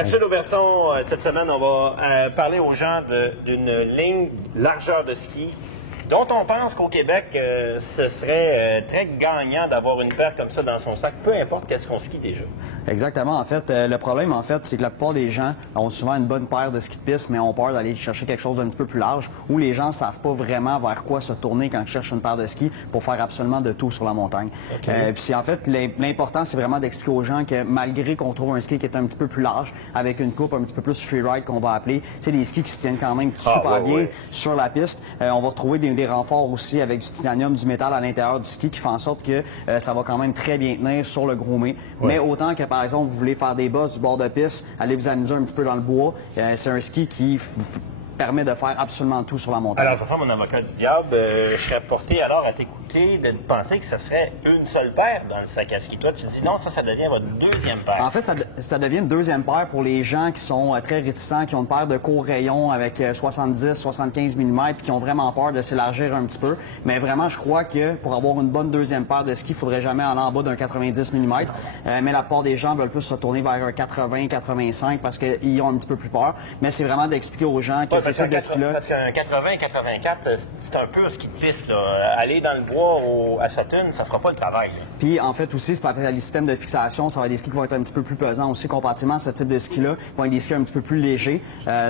Capsule Auberçon, cette semaine, on va parler aux gens d'une ligne largeur de ski dont on pense qu'au Québec, ce serait très gagnant d'avoir une paire comme ça dans son sac, peu importe qu'est-ce qu'on skie déjà. Exactement. En fait, le problème, c'est que la plupart des gens ont souvent une bonne paire de skis de piste, mais ont peur d'aller chercher quelque chose d'un petit peu plus large, où les gens ne savent pas vraiment vers quoi se tourner quand ils cherchent une paire de skis pour faire absolument de tout sur la montagne. Okay. Puis en fait, l'important, c'est vraiment d'expliquer aux gens que malgré qu'on trouve un ski qui est un petit peu plus large, avec une coupe un petit peu plus freeride qu'on va appeler, c'est des skis qui se tiennent quand même super bien sur la piste. On va retrouver des renforts aussi avec du titanium, du métal à l'intérieur du ski qui fait en sorte que ça va quand même très bien tenir sur le grommet. Mais autant que par exemple vous voulez faire des bosses du bord de piste, allez vous amuser un petit peu dans le bois, c'est un ski qui permet de faire absolument tout sur la montagne. Alors, je vais faire mon avocat du diable. Je serais porté alors à t'écouter de penser que ce serait une seule paire dans le sac à ski. Toi, tu dis non, ça devient votre deuxième paire. En fait, ça devient une deuxième paire pour les gens qui sont très réticents, qui ont une paire de court rayon avec 70-75 mm puis qui ont vraiment peur de s'élargir un petit peu. Mais vraiment, je crois que pour avoir une bonne deuxième paire de ski, il ne faudrait jamais aller en bas d'un 90 mm. Mais la plupart des gens veulent plus se tourner vers un 80-85 parce qu'ils ont un petit peu plus peur. Mais c'est vraiment d'expliquer aux gens que parce qu'un 80-84, c'est un peu un ski de piste. Là. Aller dans le bois à Sutton, ça ne fera pas le travail. Puis, en fait, aussi, c'est par le système de fixation, ça va être des skis qui vont être un petit peu plus pesants aussi, comparativement à ce type de ski-là, qui vont être des skis un petit peu plus légers.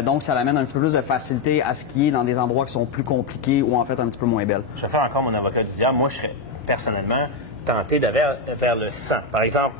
Donc, ça amène un petit peu plus de facilité à skier dans des endroits qui sont plus compliqués ou, en fait, un petit peu moins belles. Je vais faire encore mon avocat du diable. Moi, je serais personnellement tenté d'aller vers le 100. Par exemple,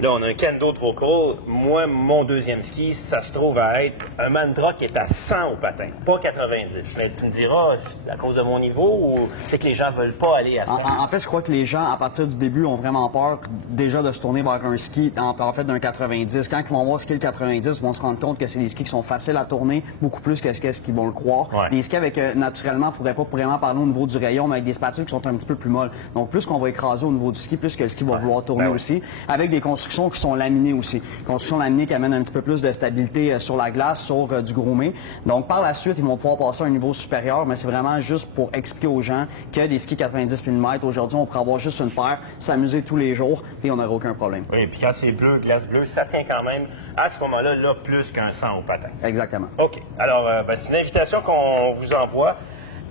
là, on a un Kendo de Vocal. Moi, mon deuxième ski, ça se trouve à être un Mantra qui est à 100 au patin, pas 90. Mais tu me diras, à cause de mon niveau, ou c'est que les gens veulent pas aller à 100? En fait, je crois que les gens, à partir du début, ont vraiment peur déjà de se tourner vers un ski, en fait, d'un 90. Quand ils vont voir skier le 90, ils vont se rendre compte que c'est des skis qui sont faciles à tourner, beaucoup plus que ce qu'ils vont le croire. Ouais. Des skis avec, naturellement, il ne faudrait pas vraiment parler au niveau du rayon, mais avec des spatules qui sont un petit peu plus molles. Donc, plus qu'on va écraser au niveau du ski, plus que le ski va vouloir tourner aussi, avec des constructions qui sont laminées aussi. Constructions laminées qui amènent un petit peu plus de stabilité sur la glace, sur du grommet. Donc, par la suite, ils vont pouvoir passer à un niveau supérieur, mais c'est vraiment juste pour expliquer aux gens que des skis 90 mm, aujourd'hui, on pourrait avoir juste une paire, s'amuser tous les jours, et on n'aurait aucun problème. Oui, puis quand c'est bleu, glace bleue, ça tient quand même, à ce moment-là, plus qu'un 100 au patin. Exactement. OK. Alors, c'est une invitation qu'on vous envoie,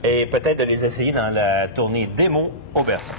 et peut-être de les essayer dans la tournée démo Auberçon.